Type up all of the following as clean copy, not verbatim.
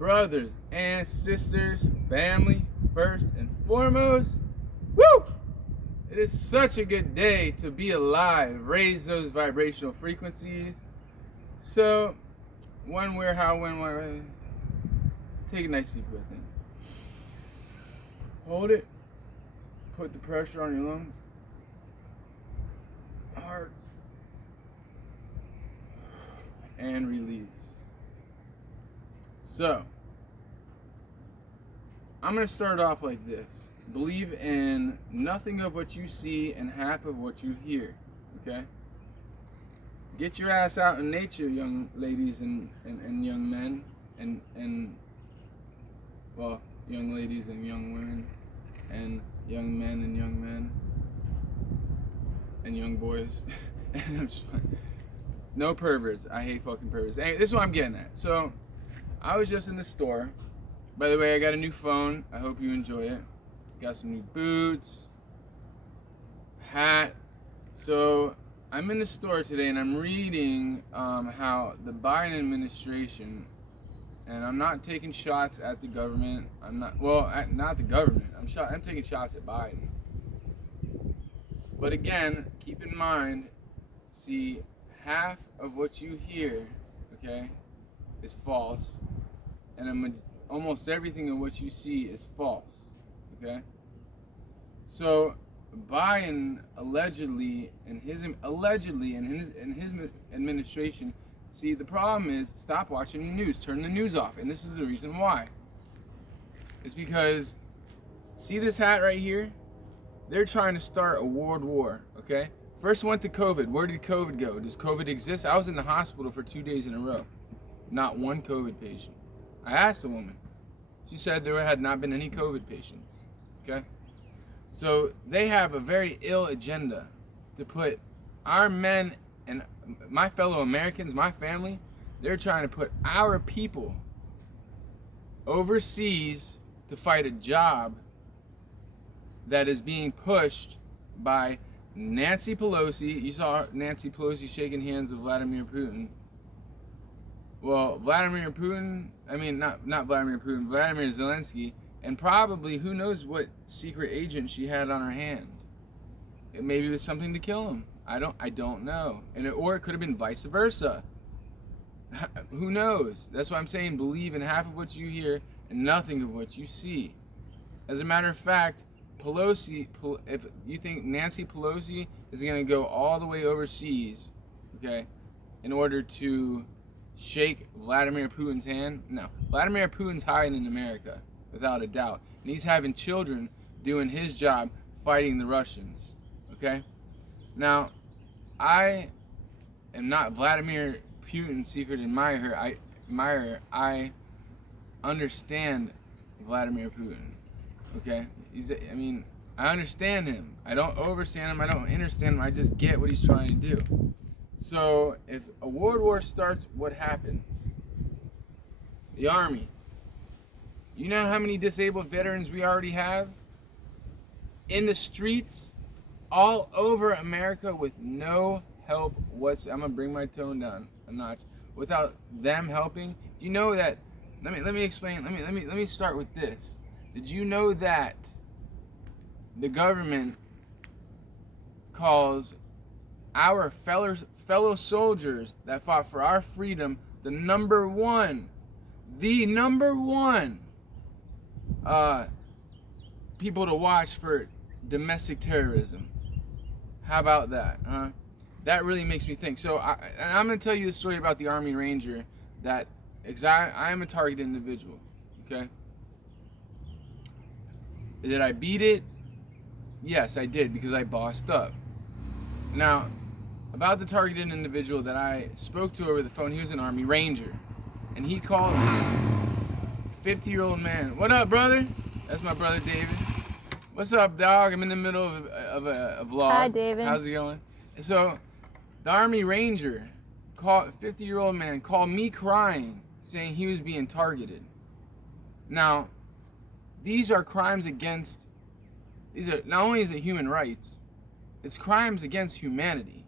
brothers and sisters, family, first and foremost. Woo! It is such a good day to be alive, raise those vibrational frequencies. So, when, where, how, when, take a nice deep breath in. Hold it. Put the pressure on your lungs. Hard. And release. So, I'm going to start off like this. Believe in nothing of what you see and half of what you hear. Okay? Get your ass out in nature, young ladies and young men. And well, young ladies and young women. And young men and young men. And young boys. I'm just fine. No perverts. I hate fucking perverts. Anyway, this is what I'm getting at. So, I was just in the store. By the way, I got a new phone. I hope you enjoy it. Got some new boots. Hat. So, I'm in the store today and I'm reading how the Biden administration, and I'm not taking shots at the government. I'm not, well, not the government. I'm taking shots at Biden. But again, keep in mind, see, half of what you hear, okay, is false, and almost everything of what you see is false, okay? So Biden allegedly in his administration, see, the problem is, stop watching the news, turn the news off, and this is the reason why. It's because, see this hat right here? They're trying to start a world war, okay? First went to COVID. Where did COVID go? Does COVID exist? I was in the hospital for 2 days in a row. Not one COVID patient. I asked a woman. She said there had not been any COVID patients, okay? So they have a very ill agenda to put our men and my fellow Americans, my family, they're trying to put our people overseas to fight a job that is being pushed by Nancy Pelosi. You saw Nancy Pelosi shaking hands with Vladimir Putin. Well, Vladimir Putin, I mean, not Vladimir Putin, Vladimir Zelensky, and probably who knows what secret agent she had on her hand. Maybe it was something to kill him. I don't know. Or it could have been vice versa. Who knows? That's why I'm saying believe in half of what you hear and nothing of what you see. As a matter of fact, Pelosi, if you think Nancy Pelosi is going to go all the way overseas, okay, in order to shake Vladimir Putin's hand, no. Vladimir Putin's hiding in America, without a doubt. And he's having children doing his job fighting the Russians, okay? Now, I am not Vladimir Putin's secret admirer. I understand Vladimir Putin, okay? I understand him. I don't overstand him. I don't understand him. I just get what he's trying to do. So, if a world war starts, what happens? The army. You know how many disabled veterans we already have? In the streets, all over America with no help whatsoever. I'm going to bring my tone down a notch. Without them helping. Do you know that? Let me explain. Let me start with this. Did you know that the government calls our fellow soldiers that fought for our freedom the number one people to watch for domestic terrorism? How about that, huh? That really makes me think. So I'm going to tell you the story about the Army Ranger that, I am a targeted individual, okay? Did I beat it? Yes, I did, because I bossed up. Now, about the targeted individual that I spoke to over the phone, he was an Army Ranger. And he called me, 50-year-old man. What up, brother? That's my brother, David. What's up, dog? I'm in the middle of a vlog. Hi, David. How's it going? So, the Army Ranger, 50-year-old man, called me crying, saying he was being targeted. Now, these are crimes against, not only is it human rights, it's crimes against humanity.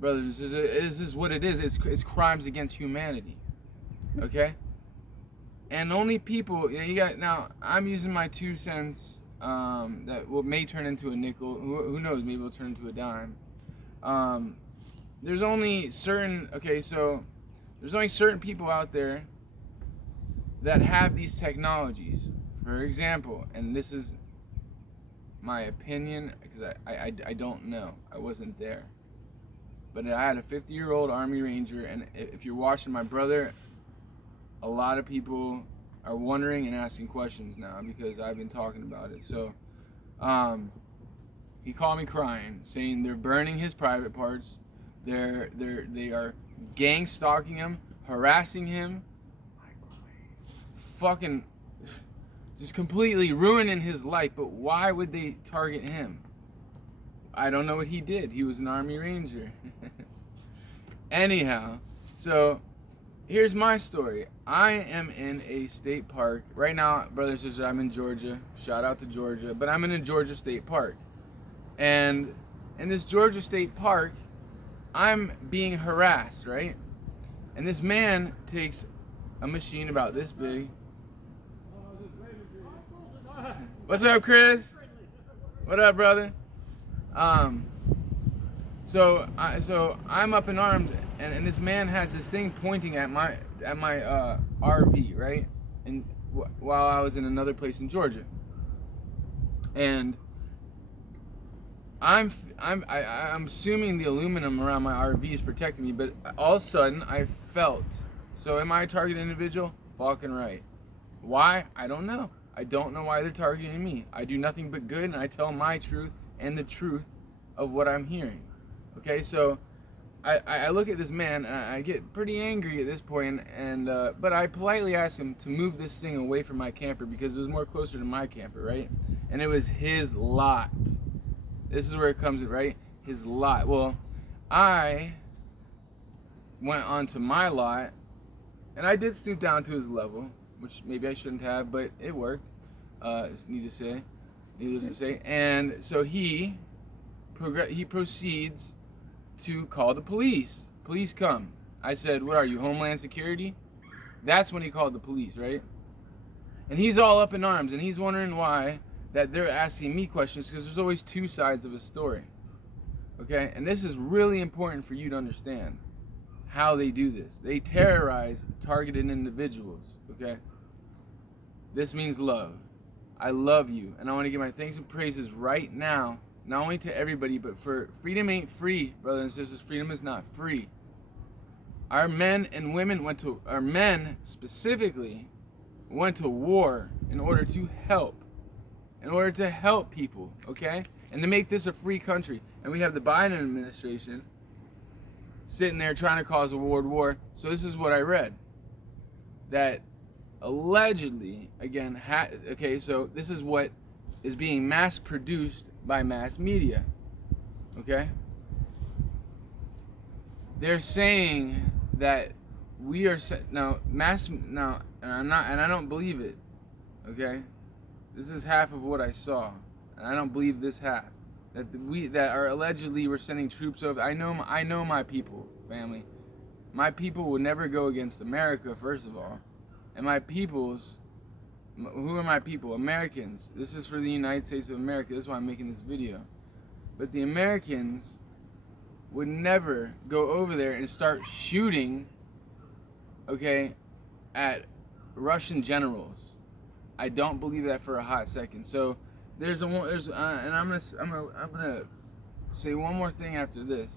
Brothers, this is what it is. It's crimes against humanity. Okay? And only people, you got, now I'm using my 2 cents, that may turn into a nickel. Who knows? Maybe it'll turn into a dime. There's only certain people out there that have these technologies. For example, and this is my opinion because I don't know. I wasn't there. But I had a 50-year-old Army Ranger, and if you're watching my brother, a lot of people are wondering and asking questions now because I've been talking about it. So, he called me crying, saying they're burning his private parts. They are gang stalking him, harassing him, fucking just completely ruining his life. But why would they target him? I don't know what he did. He was an Army Ranger. Anyhow, so here's my story. I am in a state park. Right now, brothers and sisters, I'm in Georgia. Shout out to Georgia. But I'm in a Georgia state park. And in this Georgia state park, I'm being harassed, right? And this man takes a machine about this big. What's up, Chris? What up, brother? So I'm up in arms, and this man has this thing pointing at my RV, right? And while I was in another place in Georgia, and I'm assuming the aluminum around my RV is protecting me, but all of a sudden I felt. So am I a targeted individual? Fucking right. Why? I don't know. I don't know why they're targeting me. I do nothing but good, and I tell my truth and the truth of what I'm hearing. Okay, so I look at this man, and I get pretty angry at this point, but I politely ask him to move this thing away from my camper because it was more closer to my camper, right? And it was his lot. This is where it comes in, right? His lot. Well, I went onto my lot, and I did stoop down to his level, which maybe I shouldn't have, but it worked. Needless to say. And so he proceeds to call the police. Police come. I said, what are you, Homeland Security? That's when he called the police, right? And he's all up in arms, and he's wondering why that they're asking me questions, because there's always 2 sides of a story. Okay? And this is really important for you to understand how they do this. They terrorize targeted individuals. Okay? This means love. I love you, and I want to give my thanks and praises right now, not only to everybody, but for freedom ain't free, brothers and sisters. Freedom is not free. Our men and women our men specifically went to war in order to help people, okay? And to make this a free country. And we have the Biden administration sitting there trying to cause a world war. So this is what I read. That allegedly, again, so this is what is being mass produced by mass media, okay? They're saying that we are and I don't believe it, okay? This is half of what I saw, and I don't believe this half. That are allegedly we're sending troops over. I know my people, family. My people would never go against America, first of all. And my peoples, who are my people? Americans. This is for the United States of America. This is why I'm making this video. But the Americans would never go over there and start shooting, okay, at Russian generals. I don't believe that for a hot second. So and I'm gonna say one more thing after this.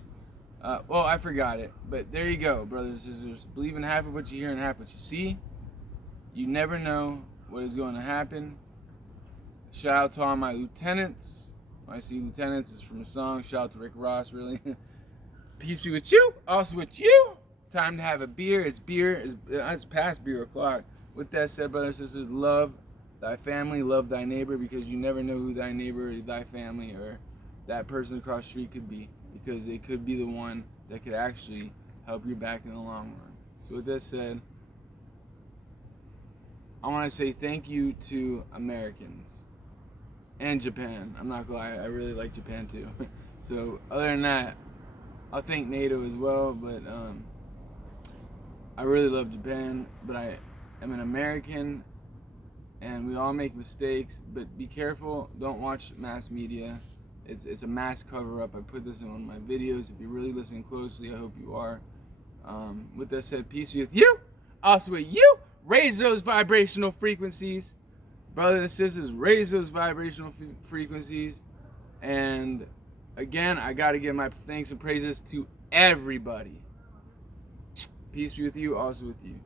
Well, I forgot it, but there you go, brothers and sisters. Believe in half of what you hear and half what you see. You never know what is going to happen. Shout out to all my lieutenants. When I see lieutenants, it's from a song. Shout out to Rick Ross, really. Peace be with you, also with you. Time to have a beer. It's past beer o'clock. With that said, brothers and sisters, love thy family, love thy neighbor, because you never know who thy neighbor, or thy family, or that person across the street could be, because they could be the one that could actually help you back in the long run. So with that said, I want to say thank you to Americans and Japan. I'm not gonna lie, I really like Japan too. So other than that, I'll thank NATO as well, but I really love Japan, am an American, and we all make mistakes, but be careful. Don't watch mass media. It's a mass cover-up. I put this in one of my videos. If you're really listening closely, I hope you are. With that said, peace be with you. Also with you. Raise those vibrational frequencies. Brothers and sisters, raise those vibrational frequencies. And again, I got to give my thanks and praises to everybody. Peace be with you, also with you.